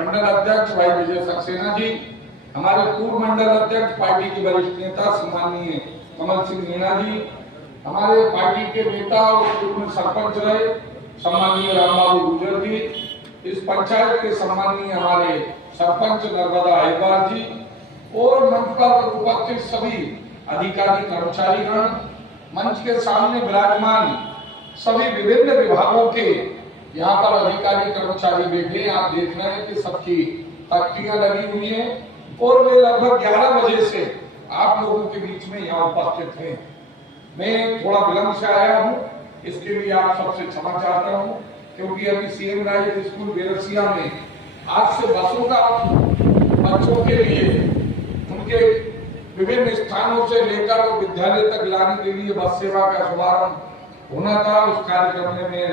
मंडल अध्यक्ष भाई विजय सक्सेना जी, हमारे पूर्व मंडल अध्यक्ष पार्टी के वरिष्ठ नेता सम्माननीय कमल सिंह मीणा जी, हमारे पार्टी के नेता और पूर्व सरपंच रहे सम्माननीय रामबाबू गुर्जर जी, इस पंचायत के सम्माननीय हमारे सरपंच नर्मदा अहिरवार जी और मंच पर उपस्थित सभी अधिकारी कर्मचारीगण, मंच के सामने विराजमान सभी विभिन्न विभागों के यहाँ पर अधिकारी कर्मचारी बैठे, आप देख रहे हैं कि सबकी तख्तियां लगी हुई हैं और वे लगभग 11 बजे से आप लोगों के बीच में यहाँ उपस्थित हैं। मैं थोड़ा विलंब से आया हूँ, इसके लिए आप सबसे क्षमा चाहता हूँ, क्योंकि अभी सीएम राइज स्कूल बेरसिया में आज से बसों का बच्चों के लिए उनके विभिन्न स्थानों से लेकर विद्यालय तक लाने के लिए बस सेवा का शुभारंभ होना था। उस कार्यक्रम में मैं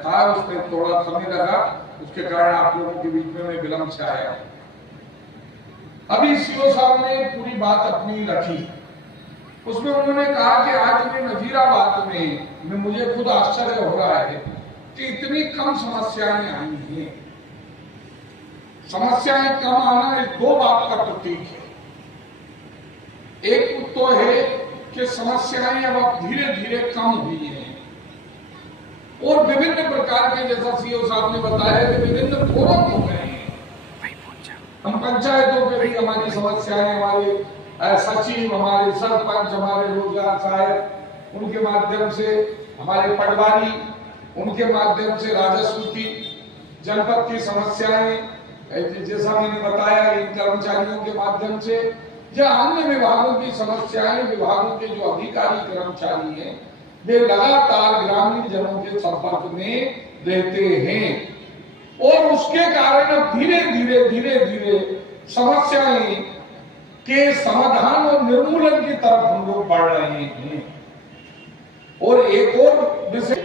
था, उसमें थोड़ा समय लगा, उसके कारण आप लोगों के बीच में मैं विलंब से आया। अभी सीओ साहब ने पूरी बात अपनी रखी, उसमें उन्होंने कहा कि आज में नजीराबाद में मुझे खुद आश्चर्य हो रहा है कि इतनी कम समस्याएं आई हैं। समस्याएं कम आना इस दो बात का प्रतीक है। एक तो है कि समस्याएं अब धीरे धीरे कम हुई हैं और विभिन्न प्रकार के, जैसा सीओ साहब ने बताया, कि विभिन्न फोरम हो गए हैं। हम पंचायतों पे भी हमारी समस्याएं, हमारे सचिव, हमारे सरपंच, हमारे रोजगार सहायक, उनके माध्यम से हमारे पटवारी, उनके माध्यम से राजस्व की, जनपद की समस्याएं, जैसा मैंने बताया, इन कर्मचारियों के माध्यम से, या अन्य विभागों की समस्याएं, विभागों के जो अधिकारी कर्मचारी हैं वे लगातार ग्रामीण जनों के संपर्क में रहते हैं और उसके कारण अब धीरे धीरे समस्याएं के समाधान और निर्मूलन की तरफ हम लोग बढ़ रहे हैं। और एक और विषय,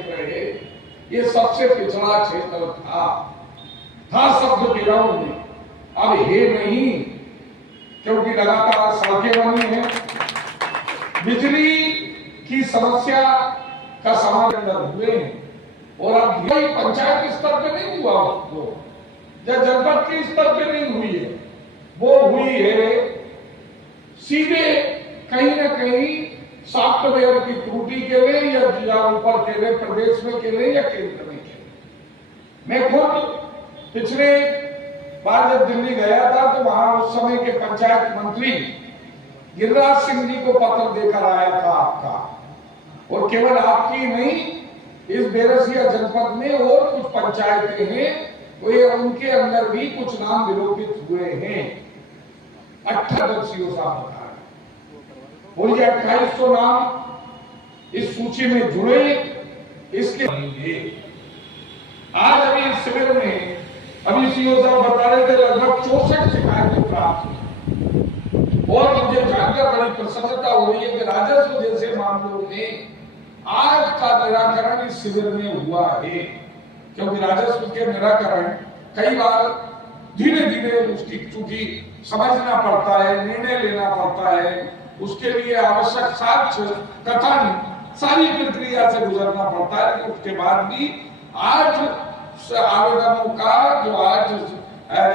ये सबसे पिछड़ा क्षेत्र था शब्द विराम में, अब है नहीं, क्योंकि लगातार सड़कें बनी हैं, बिजली की समस्या का समाधान हुए हैं और अब यही पंचायत स्तर पे नहीं हुआ, वो या जनपद के स्तर पे नहीं हुई है, वो हुई है सीधे कहीं ना कहीं सॉफ्टवेयर की त्रुटि के लिए या ऊपर के लिए, प्रदेश में के लिए या केंद्र में के लिए। मैं खुद पिछले बार जब दिल्ली गया था तो वहां उस समय के पंचायत मंत्री गिरिराज सिंह जी को पत्र देकर आया था आपका, और केवल आपकी नहीं, इस बेरसिया जनपद में और कुछ पंचायतें हैं, वे उनके अंदर भी कुछ नाम विलोपित हुए हैं। 28 सीओ साहब बता रहे, बोलिए 2800 नाम इस सूची में जुड़े। इसके आज अभी इस शिविर में अभी सीओ साहब बता रहे थे लगभग 64 शिकायतें प्राप्त हुई और मुझे जानकर बड़ी प्रसन्नता हो रही है कि राजस्व जैसे मामलों में आज का निराकरण इस शिविर में हुआ है, क्योंकि राजस्व के निराकरण कई बार धीरे धीरे उसकी चूंकि समझना पड़ता है, निर्णय लेना पड़ता है, उसके लिए आवश्यक साक्ष्य कथन सारी प्रक्रिया से गुजरना पड़ता है। उसके बाद भी आज आवेदनों का जो आज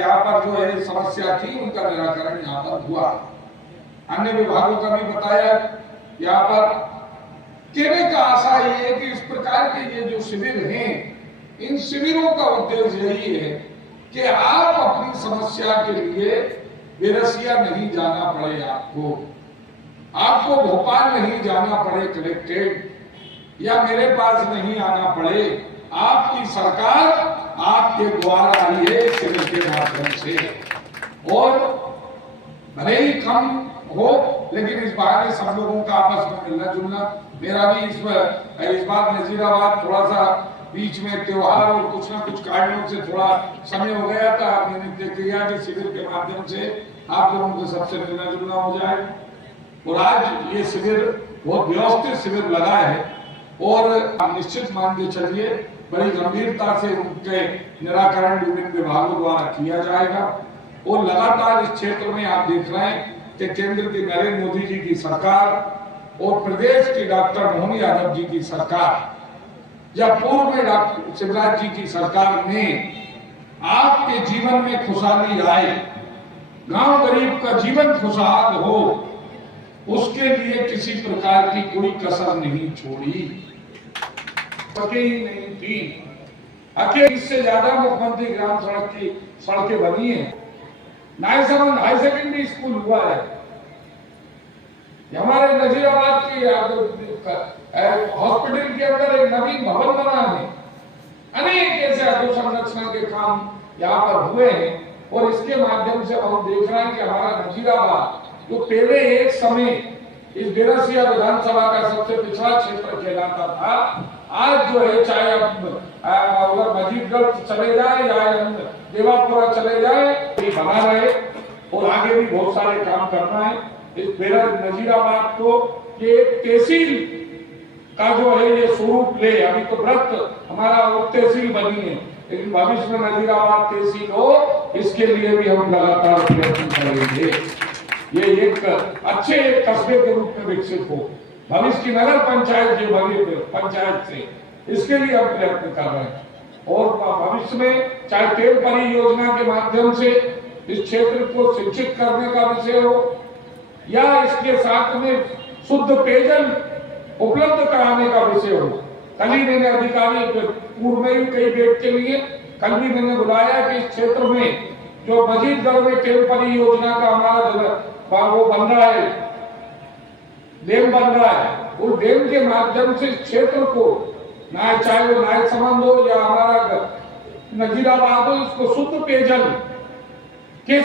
यहाँ पर जो है समस्या थी उनका निराकरण यहाँ पर हुआ। अन्य विभागों का भी बताया। यहाँ पर कहने का आशा ये है कि इस प्रकार के ये जो शिविर हैं, इन शिविरों का उद्देश्य यही है कि आप अपनी समस्या के लिए बेरसिया नहीं जाना पड़े, आपको भोपाल नहीं जाना पड़े कलेक्ट्रेट, या मेरे पास नहीं आना पड़े, आपकी सरकार आपके द्वार आई है शिविर के माध्यम से। और भले ही कम हो, लेकिन इस बार सब लोगों का आपस में मिलना जुलना, मेरा भी इस बार नजीराबाद थोड़ा सा बीच में त्योहार और कुछ ना कुछ कारणों से थोड़ा समय हो गया था। मैंने तय किया कि शिविर के माध्यम से आप लोगों को सबसे मिलना जुलना हो जाए। और आज ये शिविर बहुत व्यवस्थित शिविर लगा है और आप निश्चित मान के चलिए बड़ी गंभीरता से उनके निराकरण विभिन्न विभागों द्वारा किया जाएगा। और लगातार इस क्षेत्र में आप देख रहे हैं कि केंद्र की नरेंद्र मोदी जी की सरकार और प्रदेश की डॉक्टर मोहन यादव जी की सरकार या पूर्व में डॉक्टर शिवराज जी की सरकार ने आपके जीवन में खुशहाली आए, गांव गरीब का जीवन खुशहाल हो, उसके लिए किसी प्रकार की कोई कसर नहीं छोड़ी, सके ही नहीं थी। अकेले इससे ज्यादा मुख्यमंत्री ग्राम सड़क की सड़कें बनी है। नायसमंद हाई सेकेंडरी स्कूल हुआ है, हमारे नजीराबाद के हॉस्पिटल के अंदर एक नवीन भवन बना है। अनेक ऐसे अधोसंरचना के काम यहाँ पर हुए हैं और इसके माध्यम से हम देख रहे हैं कि हमारा नजीराबाद जो पहले एक समय इस डेरासिया विधानसभा का सबसे पिछड़ा क्षेत्र कहलाता था, आज जो है चाहे अब उधर मजीदगढ़ चले जाए या देवापुरा चले जाए, ये बना रहे और आगे भी बहुत सारे काम करना है। इस नजीराबाद को ये तहसील का जो है ये स्वरूप ले। अभी तो व्रत हमारा उप तहसील बनी है, लेकिन भविष्य में नजीराबाद तहसील हो, इसके लिए भी हम लगातार प्रयत्न करेंगे। ये एक अच्छे कस्बे के रूप में विकसित हो, भविष्य की नगर पंचायत जो बनी पंचायत से, इसके लिए हम प्रयत्न कर रहे हैं। और भविष्य में चाहे तेल परियोजना के माध्यम से इस क्षेत्र को शिक्षित करने का विषय हो या इसके साथ में शुद्ध पेयजल उपलब्ध कराने का विषय हो। कल ही मैंने अधिकारी पूर्व में ही कई डेट के लिए कल भी मैंने बुलाया कि इस क्षेत्र में जो मजीदगढ़ में तेल परियोजना का हमारा वो बन रहा है, डैम बन रहा है, उस डैम के माध्यम से क्षेत्र को चाहे वो नायसमंद हो या हमारा नजीराबाद हो, इसको शुद्ध पेयजल के